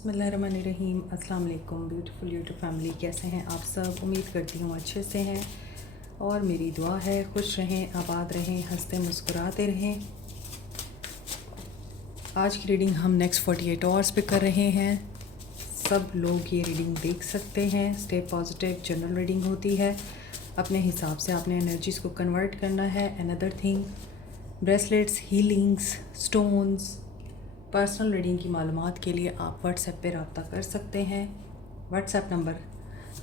बिस्मिल्लाहिर्रहमानिर्रहीम। अस्सलाम वालेकुम ब्यूटीफुल यूट्यूब फैमिली, कैसे हैं आप सब? उम्मीद करती हूँ अच्छे से हैं और मेरी दुआ है खुश रहें, आबाद रहें, हंसते मुस्कुराते रहें। आज की रीडिंग हम नेक्स्ट 48 आवर्स पे कर रहे हैं। सब लोग ये रीडिंग देख सकते हैं। स्टे पॉजिटिव, जनरल रीडिंग होती है। अपने हिसाब से आपने एनर्जीज़ को कन्वर्ट करना है। Another thing, bracelets, healings, stones, personal reading की मालूमात के लिए आप व्हाट्सएप पे रब्ता कर सकते हैं। व्हाट्सएप नंबर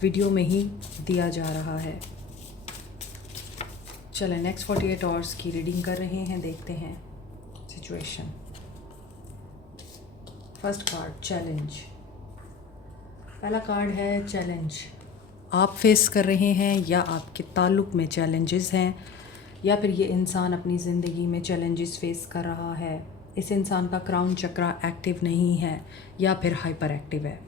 वीडियो में ही दिया जा रहा है। चलें, नेक्स्ट 48 आवर्स की रीडिंग कर रहे हैं, देखते हैं सिचुएशन। First card, challenge. पहला कार्ड है चैलेंज। आप फेस कर रहे हैं या आपके ताल्लुक़ में चैलेंजेस हैं, या फिर ये इंसान अपनी ज़िंदगी में चैलेंजेस फेस कर रहा है। इस इंसान का क्राउन चक्रा एक्टिव नहीं है या फिर हाइपर एक्टिव है।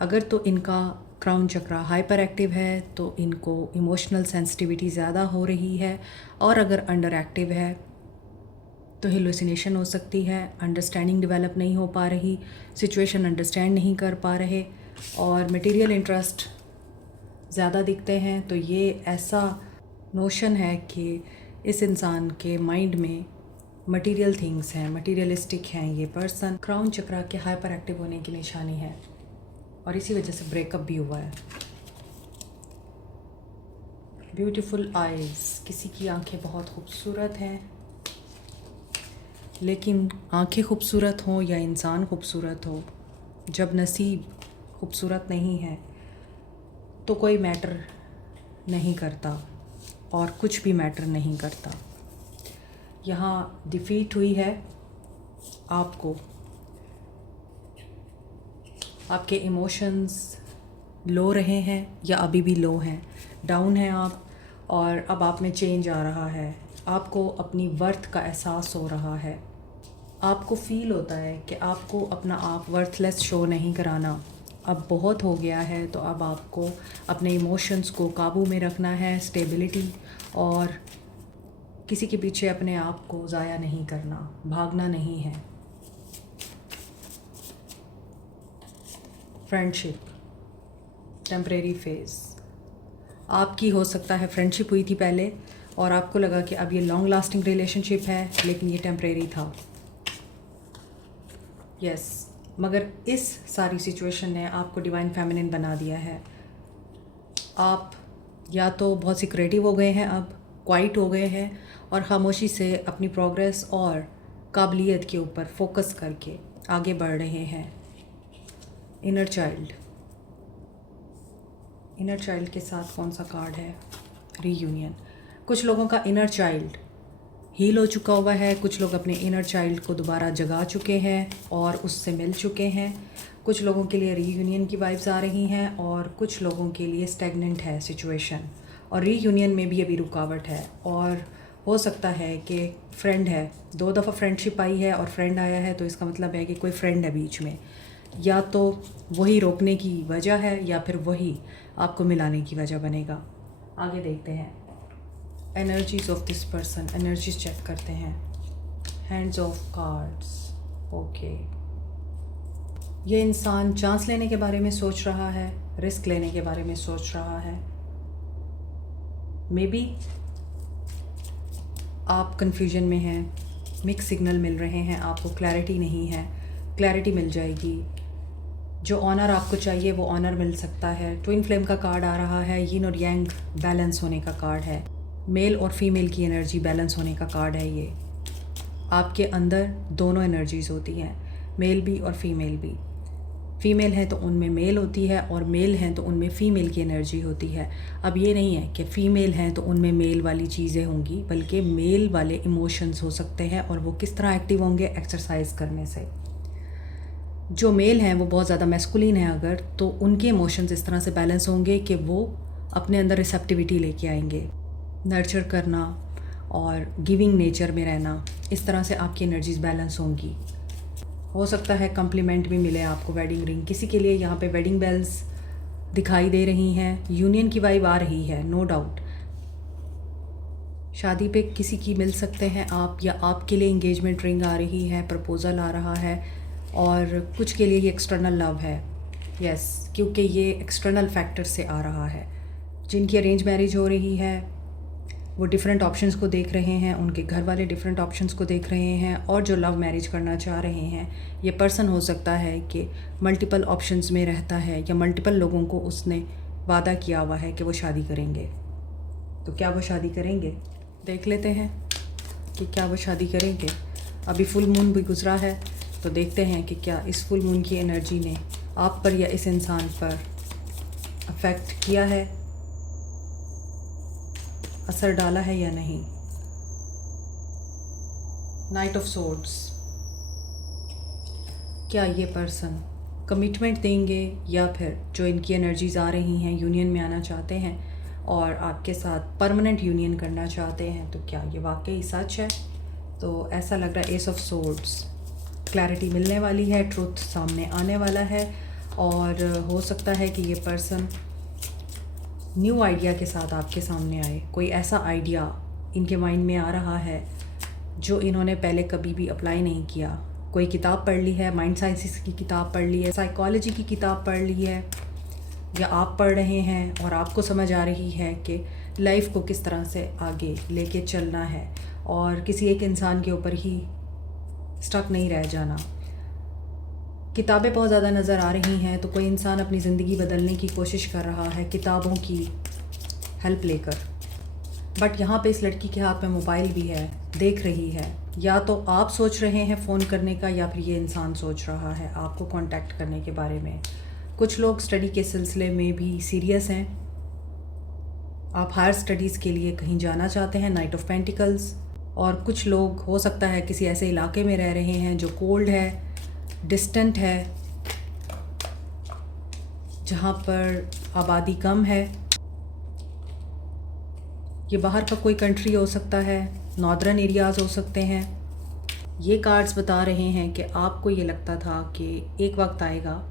अगर तो इनका क्राउन चक्रा हाइपर एक्टिव है तो इनको इमोशनल सेंसिटिविटी ज़्यादा हो रही है, और अगर अंडर एक्टिव है तो हेलुसिनेशन हो सकती है, अंडरस्टैंडिंग डेवलप नहीं हो पा रही, सिचुएशन अंडरस्टैंड नहीं कर पा रहे, और मटेरियल इंटरेस्ट ज़्यादा दिखते हैं। तो ये ऐसा नोशन है कि इस इंसान के माइंड में मटेरियल थिंग्स हैं, मटेरियलिस्टिक हैं ये पर्सन। क्राउन चक्रा के हाइपर एक्टिव होने की निशानी है और इसी वजह से ब्रेकअप भी हुआ है। Beautiful eyes. किसी की आंखें बहुत खूबसूरत हैं, लेकिन आंखें खूबसूरत हों या इंसान खूबसूरत हो, जब नसीब खूबसूरत नहीं है तो कोई मैटर नहीं करता और कुछ भी मैटर नहीं करता। यहाँ डिफ़ीट हुई है आपको। आपके इमोशंस लो रहे हैं या अभी भी लो हैं, डाउन हैं आप, और अब आप में चेंज आ रहा है। आपको अपनी वर्थ का एहसास हो रहा है। आपको फ़ील होता है कि आपको अपना आप वर्थलेस शो नहीं कराना, अब बहुत हो गया है। तो अब आपको अपने इमोशंस को काबू में रखना है, स्टेबिलिटी, और किसी के पीछे अपने आप को ज़ाया नहीं करना, भागना नहीं है। Friendship, temporary phase. आपकी हो सकता है फ्रेंडशिप हुई थी पहले और आपको लगा कि अब ये लॉन्ग लास्टिंग रिलेशनशिप है, लेकिन ये टेम्परेरी था। यस, मगर इस सारी सिचुएशन ने आपको डिवाइन फेमिनिन बना दिया है। आप या तो बहुत सिक्रेटिव हो गए हैं, अब क्वाइट हो गए हैं, और ख़ामोशी से अपनी प्रोग्रेस और काबिलियत के ऊपर फोकस करके आगे बढ़ रहे हैं। Inner child. इनर चाइल्ड के साथ कौन सा कार्ड है? रीयूनियन। कुछ लोगों का इनर चाइल्ड हील हो चुका हुआ है, कुछ लोग अपने इनर चाइल्ड को दोबारा जगा चुके हैं और उससे मिल चुके हैं। कुछ लोगों के लिए रीयूनियन की वाइब्स आ रही हैं और कुछ लोगों के लिए स्टैग्नेंट है सिचुएशन, और रीयूनियन में भी अभी रुकावट है। और हो सकता है कि फ्रेंड है, 2 दफ़ा फ्रेंडशिप आई है और फ्रेंड आया है, तो इसका मतलब है कि कोई फ्रेंड है बीच में। या तो वही रोकने की वजह है या फिर वही आपको मिलाने की वजह बनेगा। आगे देखते हैं energies of this person. Energies check करते हैं। Hands of cards. ओके, ये इंसान चांस लेने के बारे में सोच रहा है, रिस्क लेने के बारे में सोच रहा है। मे बी आप कंफ्यूजन में हैं, मिक्स सिग्नल मिल रहे हैं, आपको क्लैरिटी नहीं है। क्लैरिटी मिल जाएगी। जो ऑनर आपको चाहिए वो ऑनर मिल सकता है। ट्विन फ्लेम का कार्ड आ रहा है। यिन और यांग बैलेंस होने का कार्ड है। मेल और फीमेल की एनर्जी बैलेंस होने का कार्ड है ये। आपके अंदर दोनों एनर्जीज़ होती हैं, मेल भी और फीमेल भी। फ़ीमेल हैं तो उनमें मेल होती है और मेल हैं तो उनमें फ़ीमेल की एनर्जी होती है। अब ये नहीं है कि फ़ीमेल हैं तो उनमें मेल वाली चीज़ें होंगी, बल्कि मेल वाले इमोशंस हो सकते हैं, और वो किस तरह एक्टिव होंगे? एक्सरसाइज करने से। जो मेल हैं वो बहुत ज़्यादा मैस्कुलिन है अगर, तो उनके इमोशंस इस तरह से बैलेंस होंगे कि वो अपने अंदर रिसेप्टिविटी लेके आएंगे, नर्चर करना और गिविंग नेचर में रहना। इस तरह से आपकी एनर्जीज़ बैलेंस होंगी। हो सकता है कम्प्लीमेंट भी मिले आपको, वेडिंग रिंग। किसी के लिए यहाँ पे वेडिंग बेल्स दिखाई दे रही हैं। यूनियन की वाइब आ रही है, नो डाउट। शादी पे किसी की मिल सकते हैं आप, या आपके लिए इंगेजमेंट रिंग आ रही है, प्रपोज़ल आ रहा है, और कुछ के लिए ये एक्सटर्नल लव है। यस, क्योंकि ये एक्सटर्नल फैक्टर से आ रहा है। जिनकी अरेंज मैरिज हो रही है वो डिफरेंट ऑप्शंस को देख रहे हैं, उनके घर वाले डिफरेंट ऑप्शंस को देख रहे हैं। और जो लव मैरिज करना चाह रहे हैं, ये पर्सन हो सकता है कि मल्टीपल ऑप्शंस में रहता है या मल्टीपल लोगों को उसने वादा किया हुआ है कि वो शादी करेंगे। तो क्या वो शादी करेंगे? देख लेते हैं कि क्या वो शादी करेंगे। अभी फुल मून भी गुजरा है, तो देखते हैं कि क्या इस फुल मून की एनर्जी ने आप पर या इस इंसान पर अफेक्ट किया है, असर डाला है या नहीं। नाइट ऑफ सोर्ड्स, क्या ये पर्सन कमिटमेंट देंगे या फिर जो इनकी एनर्जीज़ आ रही हैं, यूनियन में आना चाहते हैं और आपके साथ परमानेंट यूनियन करना चाहते हैं, तो क्या ये वाकई सच है? तो ऐसा लग रहा है एस ऑफ सोर्ड्स, क्लैरिटी मिलने वाली है, ट्रुथ सामने आने वाला है। और हो सकता है कि ये पर्सन न्यू आइडिया के साथ आपके सामने आए। कोई ऐसा आइडिया इनके माइंड में आ रहा है जो इन्होंने पहले कभी भी अप्लाई नहीं किया। कोई किताब पढ़ ली है, माइंड साइंसिस की किताब पढ़ ली है, साइकोलॉजी की किताब पढ़ ली है, या आप पढ़ रहे हैं और आपको समझ आ रही है कि लाइफ को किस तरह से आगे लेके चलना है और किसी एक इंसान के ऊपर ही स्टक नहीं रह जाना। किताबें बहुत ज़्यादा नज़र आ रही हैं, तो कोई इंसान अपनी ज़िंदगी बदलने की कोशिश कर रहा है किताबों की हेल्प लेकर। बट यहाँ पे इस लड़की के हाथ में मोबाइल भी है, देख रही है। या तो आप सोच रहे हैं फ़ोन करने का या फिर ये इंसान सोच रहा है आपको कांटेक्ट करने के बारे में। कुछ लोग स्टडी के सिलसिले में भी सीरियस हैं। आप हायर स्टडीज़ के लिए कहीं जाना चाहते हैं, नाइट ऑफ पेंटिकल्स। और कुछ लोग हो सकता है किसी ऐसे इलाके में रह रहे हैं जो कोल्ड है, डिस्टेंट है, जहाँ पर आबादी कम है। ये बाहर का कोई कंट्री हो सकता है, नॉर्दर्न एरियाज़ हो सकते हैं। ये कार्ड्स बता रहे हैं कि आपको ये लगता था कि एक वक्त आएगा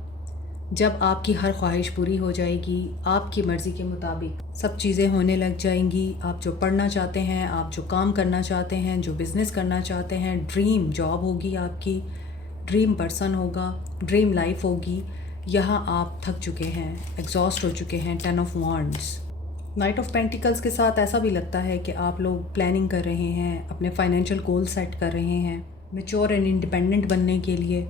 जब आपकी हर ख्वाहिश पूरी हो जाएगी, आपकी मर्ज़ी के मुताबिक सब चीज़ें होने लग जाएंगी। आप जो पढ़ना चाहते हैं, आप जो काम करना चाहते हैं, जो बिज़नेस करना चाहते हैं, ड्रीम जॉब होगी आपकी, ड्रीम पर्सन होगा, ड्रीम लाइफ होगी। यहाँ आप थक चुके हैं, एग्जॉस्ट हो चुके हैं। 10 of wands, night of pentacles के साथ ऐसा भी लगता है कि आप लोग प्लानिंग कर रहे हैं, अपने फाइनेंशियल गोल सेट कर रहे हैं मैच्योर एंड इंडिपेंडेंट बनने के लिए।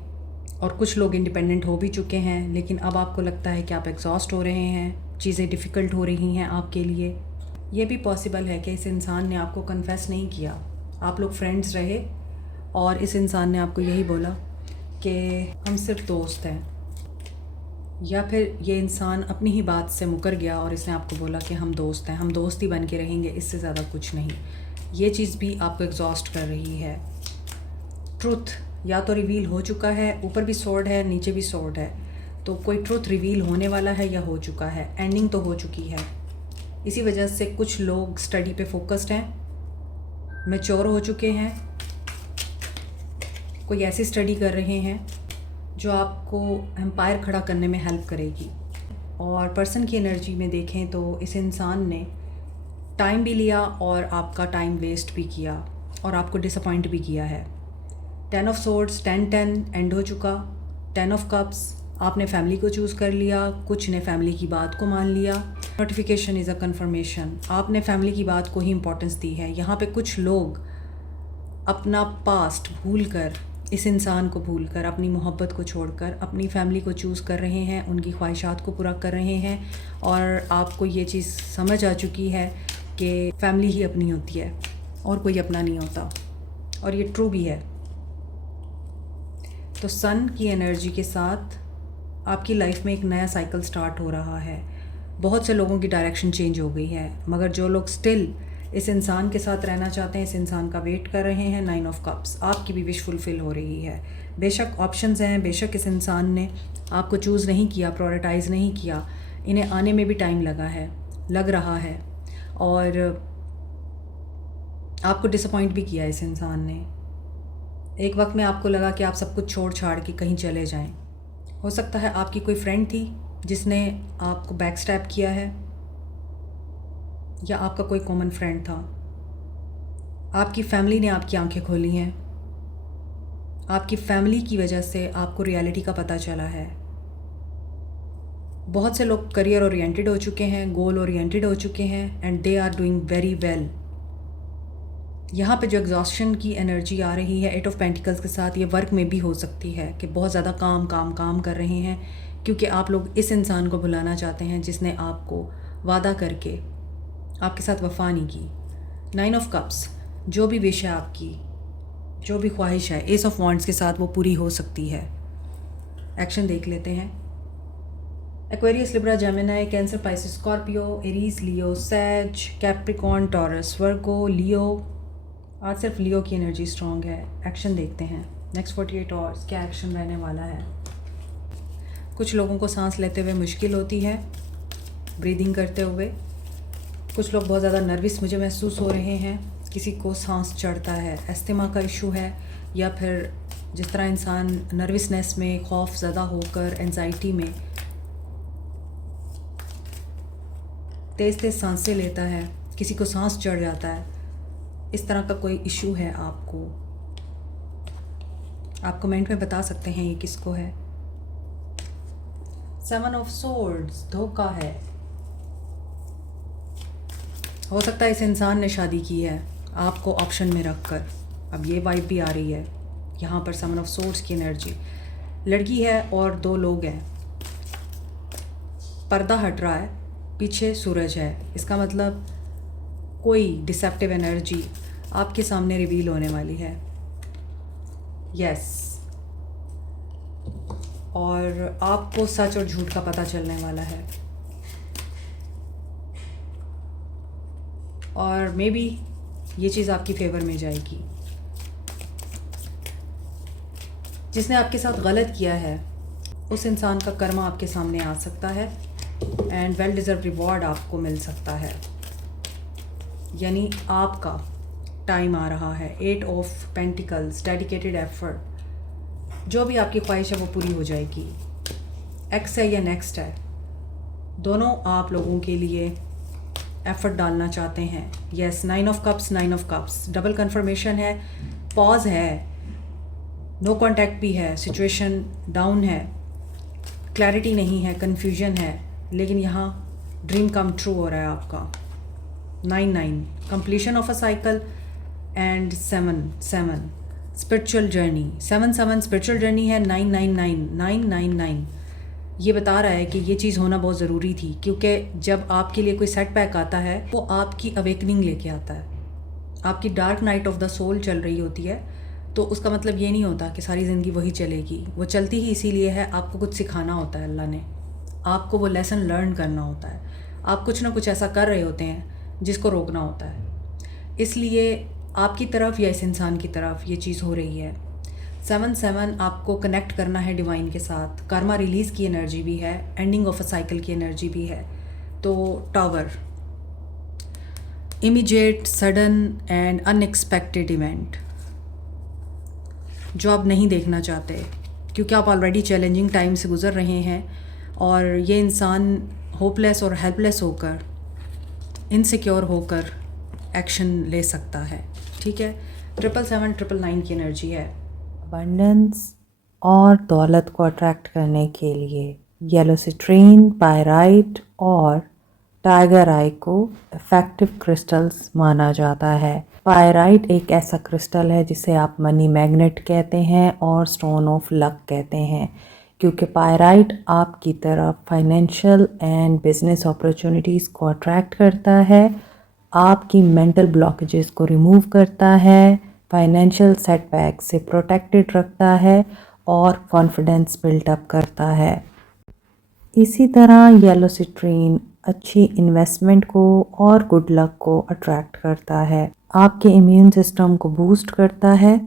और कुछ लोग इंडिपेंडेंट हो भी चुके हैं, लेकिन अब आपको लगता है कि आप एग्जॉस्ट हो रहे हैं, चीज़ें डिफ़िकल्ट हो रही हैं आपके लिए। ये भी पॉसिबल है कि इस इंसान ने आपको कन्फेस नहीं किया, आप लोग फ्रेंड्स रहे और इस इंसान ने आपको यही बोला कि हम सिर्फ दोस्त हैं। या फिर ये इंसान अपनी ही बात से मुकर गया और इसने आपको बोला कि हम दोस्त हैं, हम दोस्त ही बन के रहेंगे, इससे ज़्यादा कुछ नहीं। ये चीज़ भी आपको एग्जॉस्ट कर रही है। ट्रुथ या तो रिवील हो चुका है, ऊपर भी स्वॉर्ड है, नीचे भी स्वॉर्ड है, तो कोई ट्रुथ रिवील होने वाला है या हो चुका है, एंडिंग तो हो चुकी है। इसी वजह से कुछ लोग स्टडी पे फोकस्ड हैं, मैच्योर हो चुके हैं, कोई ऐसी स्टडी कर रहे हैं जो आपको एम्पायर खड़ा करने में हेल्प करेगी। और पर्सन की एनर्जी में देखें तो इस इंसान ने टाइम भी लिया और आपका टाइम वेस्ट भी किया और आपको डिसअपॉइंट भी किया है। 10 ऑफ सोर्ड्स, 10-10 एंड हो चुका। 10 ऑफ कप्स, आपने फैमिली को चूज़ कर लिया, कुछ ने फैमिली की बात को मान लिया। नोटिफिकेशन इज़ अ कन्फर्मेशन, आपने फैमिली की बात को ही इम्पोर्टेंस दी है। यहाँ पे कुछ लोग अपना पास्ट भूल कर, इस इंसान को भूल कर, अपनी मोहब्बत को छोड़कर अपनी फैमिली को चूज़ कर रहे हैं, उनकी ख्वाहिशात को पूरा कर रहे हैं। और आपको ये चीज़ समझ आ चुकी है कि फैमिली ही अपनी होती है और कोई अपना नहीं होता, और ये ट्रू भी है। तो सन की एनर्जी के साथ आपकी लाइफ में एक नया साइकिल स्टार्ट हो रहा है। बहुत से लोगों की डायरेक्शन चेंज हो गई है, मगर जो लोग स्टिल इस इंसान के साथ रहना चाहते हैं, इस इंसान का वेट कर रहे हैं, 9 ऑफ कप्स, आपकी भी विश फुलफ़िल हो रही है। बेशक ऑप्शंस हैं, बेशक इस इंसान ने आपको चूज़ नहीं किया, प्रायोरिटाइज़ नहीं किया, इन्हें आने में भी टाइम लग रहा है, और आपको डिसअपॉइंट भी किया इस इंसान ने। एक वक्त में आपको लगा कि आप सब कुछ छोड़ छाड़ के कहीं चले जाएं। हो सकता है आपकी कोई फ्रेंड थी जिसने आपको बैक स्टैप किया है, या आपका कोई कॉमन फ्रेंड था। आपकी फैमिली ने आपकी आंखें खोली हैं आपकी फैमिली की वजह से आपको रियलिटी का पता चला है। बहुत से लोग करियर ओरिएंटेड हो चुके हैं, गोल ओरिएंटेड हो चुके हैं and they are doing very well. यहाँ पे जो एग्जॉस्शन की एनर्जी आ रही है 8 ऑफ पेंटिकल्स के साथ, ये वर्क में भी हो सकती है कि बहुत ज़्यादा काम काम काम कर रहे हैं, क्योंकि आप लोग इस इंसान को भुलाना चाहते हैं जिसने आपको वादा करके आपके साथ वफा नहीं की। 9 ऑफ कप्स, जो भी विश है आपकी, जो भी ख्वाहिश है, एस ऑफ वॉन्ड्स के साथ वो पूरी हो सकती है। एक्शन देख लेते हैं। Aquarius, Libra, Gemini, Cancer, Pisces, Scorpio, Aries, Leo, Sage, Capricorn, taurus, वर्गो, लियो। आज सिर्फ लियो की एनर्जी स्ट्रॉन्ग है। एक्शन देखते हैं। नेक्स्ट 48 आवर्स क्या एक्शन रहने वाला है। कुछ लोगों को सांस लेते हुए मुश्किल होती है, ब्रीदिंग करते हुए। कुछ लोग बहुत ज़्यादा नर्वस मुझे महसूस हो रहे हैं। किसी को सांस चढ़ता है, एस्थमा का इशू है, या फिर जिस तरह इंसान नर्वसनेस में, खौफ ज़्यादा होकर, एंजाइटी में तेज़ तेज़ सांसें लेता है, किसी को सांस चढ़ जाता है, इस तरह का कोई इशू है आपको, आप कमेंट में बता सकते हैं ये किसको है। 7 ऑफ सोर्ड्स, धोखा है। हो सकता है इस इंसान ने शादी की है आपको ऑप्शन में रखकर। अब ये वाइब भी आ रही है यहाँ पर। 7 ऑफ सोर्ड्स की एनर्जी, लड़की है और 2 लोग हैं। पर्दा हट रहा है, पीछे सूरज है। इसका मतलब कोई डिसेप्टिव एनर्जी आपके सामने रिवील होने वाली है। यस, और आपको सच और झूठ का पता चलने वाला है। और मे बी ये चीज़ आपकी फेवर में जाएगी। जिसने आपके साथ गलत किया है उस इंसान का कर्मा आपके सामने आ सकता है एंड वेल डिज़र्व रिवॉर्ड आपको मिल सकता है। यानी आपका टाइम आ रहा है। 8 ऑफ पेंटिकल्स, डेडिकेटेड एफर्ट, जो भी आपकी ख्वाहिश है वो पूरी हो जाएगी। एक्स है या नेक्स्ट है, दोनों आप लोगों के लिए एफर्ट डालना चाहते हैं। Yes, 9 of cups, 9 of cups, double confirmation है, पॉज है, नो कांटेक्ट भी है, सिचुएशन डाउन है, क्लैरिटी नहीं है, कन्फ्यूजन है, लेकिन यहाँ ड्रीम कम ट्रू हो रहा है आपका। 9 completion of a cycle and 7 spiritual journey. 7 spiritual journey है। 9 ये बता रहा है कि ये चीज़ होना बहुत ज़रूरी थी, क्योंकि जब आपके लिए कोई सेटबैक आता है वो आपकी अवेकनिंग लेके आता है। आपकी dark night of the soul चल रही होती है, तो उसका मतलब ये नहीं होता कि सारी ज़िंदगी वही चलेगी। वो चलती ही इसीलिए है, आपको कुछ सिखाना होता है। अल्लाह ने आपको वो लेसन लर्न करना होता है। आप कुछ ना कुछ ऐसा कर रहे होते हैं जिसको रोकना होता है। इसलिए आपकी तरफ या इस इंसान की तरफ ये चीज़ हो रही है। 7 आपको कनेक्ट करना है डिवाइन के साथ। कर्मा रिलीज़ की एनर्जी भी है, एंडिंग ऑफ अ साइकिल की एनर्जी भी है। तो tower, immediate, sudden and unexpected event जो आप नहीं देखना चाहते, क्योंकि आप ऑलरेडी चैलेंजिंग टाइम से गुज़र रहे हैं और ये इंसान होपलेस और हेल्पलेस होकर, इनसिक्योर होकर एक्शन ले सकता है। ठीक है, 777 की एनर्जी है। अबंडेंस और दौलत को अट्रैक्ट करने के लिए येलो सिट्रीन, पायराइट और टाइगर आई को इफ़ेक्टिव क्रिस्टल्स माना जाता है। पायराइट एक ऐसा क्रिस्टल है जिसे आप मनी मैग्नेट कहते हैं और स्टोन ऑफ लक कहते हैं, क्योंकि पायराइट आपकी तरफ फाइनेंशियल एंड बिजनेस अपॉर्चुनिटीज़ को अट्रैक्ट करता है, आपकी मेंटल ब्लॉकेजेस को रिमूव करता है, फाइनेंशियल सेटबैक से प्रोटेक्टेड रखता है और कॉन्फिडेंस बिल्टअप करता है। इसी तरह येलो सिट्रीन अच्छी इन्वेस्टमेंट को और गुड लक को अट्रैक्ट करता है, आपके इम्यून सिस्टम को बूस्ट करता है,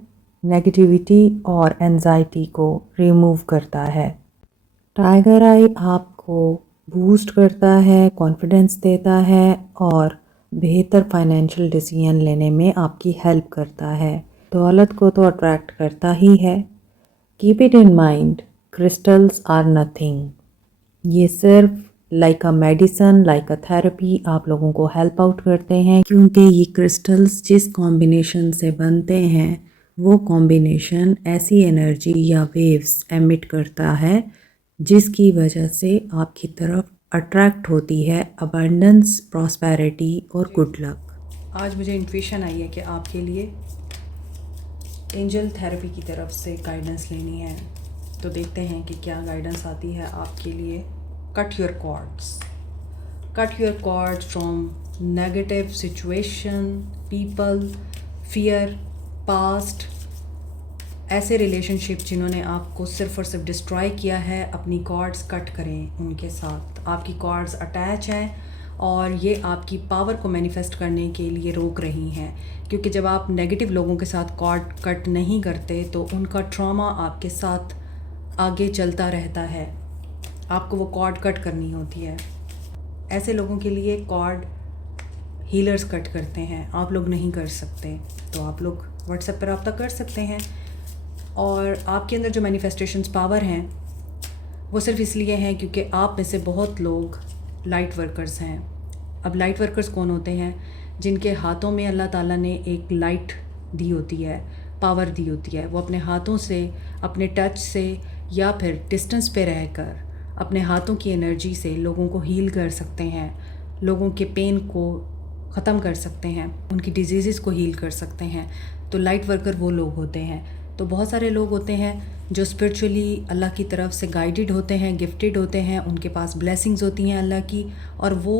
नेगेटिविटी और एंजाइटी को रिमूव करता है। टाइगर आई आपको बूस्ट करता है, कॉन्फिडेंस देता है और बेहतर फाइनेंशियल डिसीजन लेने में आपकी हेल्प करता है। दौलत को तो अट्रैक्ट करता ही है। Keep it in mind, crystals are nothing. ये सिर्फ like a medicine, like a therapy आप लोगों को हेल्प आउट करते हैं, क्योंकि ये क्रिस्टल्स जिस कॉम्बिनेशन से बनते हैं वो कॉम्बिनेशन ऐसी एनर्जी या वेव्स एमिट करता है जिसकी वजह से आपकी तरफ अट्रैक्ट होती है अबंडेंस, प्रॉस्पेरिटी और गुड लक। आज मुझे इंट्यूशन आई है कि आपके लिए एंजल थेरेपी की तरफ से गाइडेंस लेनी है, तो देखते हैं कि क्या गाइडेंस आती है आपके लिए। Cut your cords from negative situation, people, fear, past, ऐसे रिलेशनशिप जिन्होंने आपको सिर्फ और सिर्फ डिस्ट्रॉय किया है, अपनी कॉर्ड्स कट करें उनके साथ। आपकी कॉर्ड्स अटैच हैं और ये आपकी पावर को मैनिफेस्ट करने के लिए रोक रही हैं, क्योंकि जब आप नेगेटिव लोगों के साथ कॉर्ड कट नहीं करते तो उनका ट्रॉमा आपके साथ आगे चलता रहता है। आपको वो कॉर्ड कट करनी होती है। ऐसे लोगों के लिए कॉर्ड हीलर्स कट करते हैं, आप लोग नहीं कर सकते, तो आप लोग व्हाट्सएप पर रब्ता कर सकते हैं। और आपके अंदर जो मैनिफेस्टेशंस पावर हैं वो सिर्फ इसलिए हैं क्योंकि आप में से बहुत लोग लाइट वर्कर्स हैं। अब लाइट वर्कर्स कौन होते हैं? जिनके हाथों में अल्लाह ताला ने एक लाइट दी होती है, पावर दी होती है। वो अपने हाथों से, अपने टच से या फिर डिस्टेंस पे रहकर अपने हाथों की एनर्जी से लोगों को हील कर सकते हैं, लोगों के पेन को ख़त्म कर सकते हैं, उनकी डिजीज़ को हील कर सकते हैं। तो लाइट वर्कर वो लोग होते हैं। तो बहुत सारे लोग होते हैं जो स्पिरिचुअली अल्लाह की तरफ से गाइडेड होते हैं, गिफ्टेड होते हैं, उनके पास ब्लेसिंग्स होती हैं अल्लाह की, और वो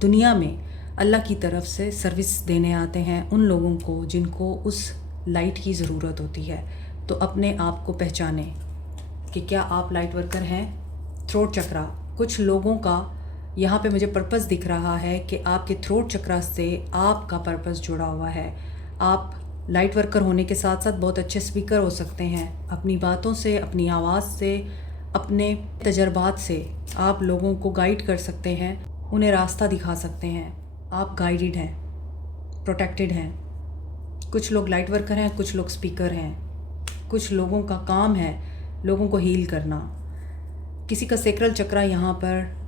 दुनिया में अल्लाह की तरफ से सर्विस देने आते हैं उन लोगों को जिनको उस लाइट की ज़रूरत होती है। तो अपने आप को पहचानें कि क्या आप लाइट वर्कर हैं। थ्रोट चक्रा, कुछ लोगों का यहाँ पे मुझे पर्पस दिख रहा है कि आपके थ्रोट चक्रा से आपका पर्पस जुड़ा हुआ है। आप लाइट वर्कर होने के साथ साथ बहुत अच्छे स्पीकर हो सकते हैं। अपनी बातों से, अपनी आवाज़ से, अपने तजर्बात से आप लोगों को गाइड कर सकते हैं, उन्हें रास्ता दिखा सकते हैं। आप गाइडेड हैं, प्रोटेक्टेड हैं। कुछ लोग लाइट वर्कर हैं, कुछ लोग स्पीकर हैं। कुछ लोगों का काम है लोगों को हील करना। किसी का सेक्रल चक्रा यहाँ पर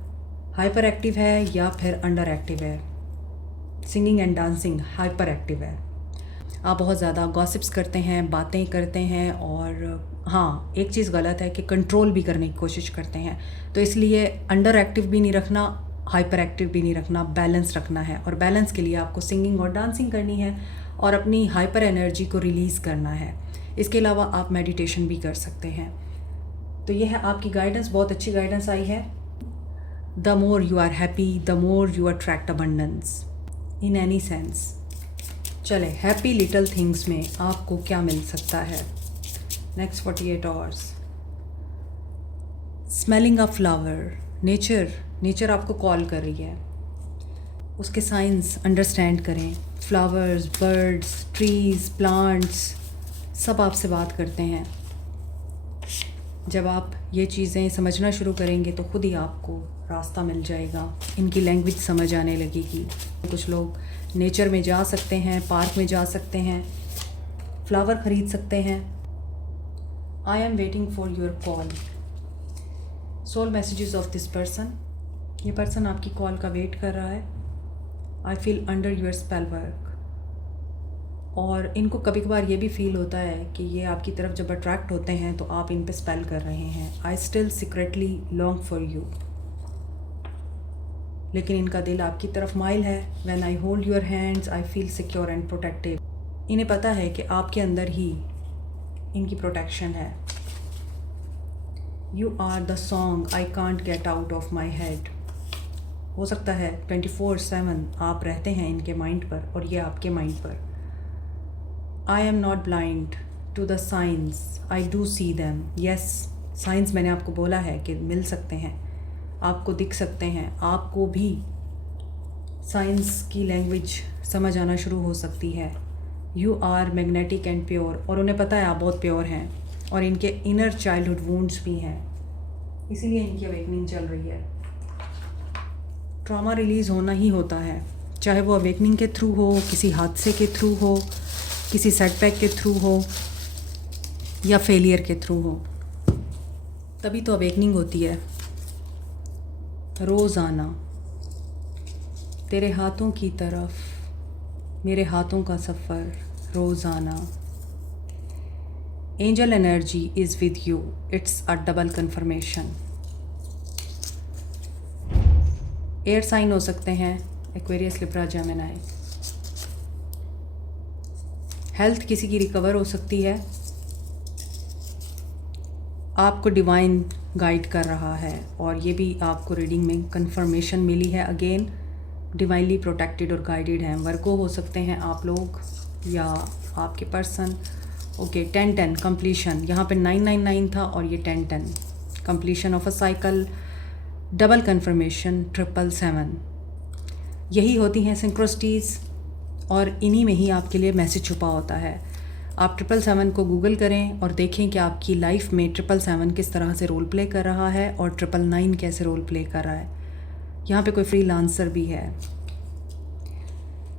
हाइपर एक्टिव है या फिर अंडर एक्टिव है। Singing and dancing hyper active है। आप बहुत ज़्यादा गॉसिप्स करते हैं, बातें करते हैं, और हाँ, एक चीज़ गलत है कि कंट्रोल भी करने की कोशिश करते हैं। तो इसलिए अंडर एक्टिव भी नहीं रखना, हाइपर एक्टिव भी नहीं रखना, बैलेंस रखना है। और बैलेंस के लिए आपको सिंगिंग और डांसिंग करनी है और अपनी हाइपर एनर्जी को रिलीज़ करना है। इसके अलावा आप मेडिटेशन भी कर सकते हैं। तो ये है आपकी गाइडेंस, बहुत अच्छी गाइडेंस आई है। The more you are happy, the more you attract abundance in any sense. चले, हैप्पी लिटिल थिंग्स में आपको क्या मिल सकता है next 48 hours. Smelling a flower, nature आपको कॉल कर रही है। उसके साइंस अंडरस्टैंड करें। फ्लावर्स, बर्ड्स, ट्रीज़, प्लांट्स सब आपसे बात करते हैं। जब आप ये चीज़ें समझना शुरू करेंगे तो खुद ही आपको रास्ता मिल जाएगा, इनकी लैंग्वेज समझ आने लगेगी। कुछ लोग नेचर में जा सकते हैं, पार्क में जा सकते हैं, फ्लावर ख़रीद सकते हैं। I am waiting for your call. Soul messages of this person, ये पर्सन आपकी कॉल का वेट कर रहा है। I feel under your spell work. और इनको कभी कभार ये भी फील होता है कि ये आपकी तरफ जब अट्रैक्ट होते हैं तो आप इन पे स्पेल कर रहे हैं। I still secretly long for you. लेकिन इनका दिल आपकी तरफ माइल है। When I hold your hands I feel secure and protective. इन्हें पता है कि आपके अंदर ही इनकी प्रोटेक्शन है। You are the song I can't get out of my head. हो सकता है 24/7 आप रहते हैं इनके माइंड पर और ये आपके माइंड पर। I am not blind to the signs, I do see them. Yes, science मैंने आपको बोला है कि मिल सकते हैं, आपको दिख सकते हैं। आपको भी साइंस की लैंग्वेज समझ आना शुरू हो सकती है। You are magnetic and pure, और उन्हें पता है आप बहुत प्योर हैं और इनके इनर चाइल्डहुड वुंड्स भी हैं, इसीलिए इनकी अवेकनिंग चल रही है। ट्रॉमा रिलीज़ होना ही होता है, चाहे वो अवेकनिंग के थ्रू हो, किसी हादसे के थ्रू हो, किसी सेटबैक के थ्रू हो या फेलियर के थ्रू हो, तभी तो अवेकनिंग होती है। रोज़ाना तेरे हाथों की तरफ मेरे हाथों का सफ़र, रोज़ाना angel energy is with you, it's a double confirmation. Air sign हो सकते हैं एक्वेरियस, लिब्रा, जेमिनी। हेल्थ किसी की रिकवर हो सकती है। आपको डिवाइन गाइड कर रहा है और ये भी आपको रीडिंग में कंफर्मेशन मिली है। अगेन डिवाइनली प्रोटेक्टेड और गाइडेड हैं। वर्गो हो सकते हैं आप लोग या आपके पर्सन। Okay, 10-10 completion. यहाँ पे 999 था और ये 10-10 completion of a cycle, double confirmation, 777। यही होती हैं सिंक्रोसिटीज़ और इन्हीं में ही आपके लिए मैसेज छुपा होता है। आप 777 को गूगल करें और देखें कि आपकी लाइफ में 777 किस तरह से रोल प्ले कर रहा है और 999 कैसे रोल प्ले कर रहा है। यहाँ पे कोई फ्रीलांसर भी है।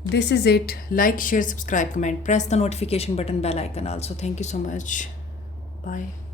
This is it. Like, share, subscribe, comment, press the notification button, bell icon also. Thank you so much. Bye.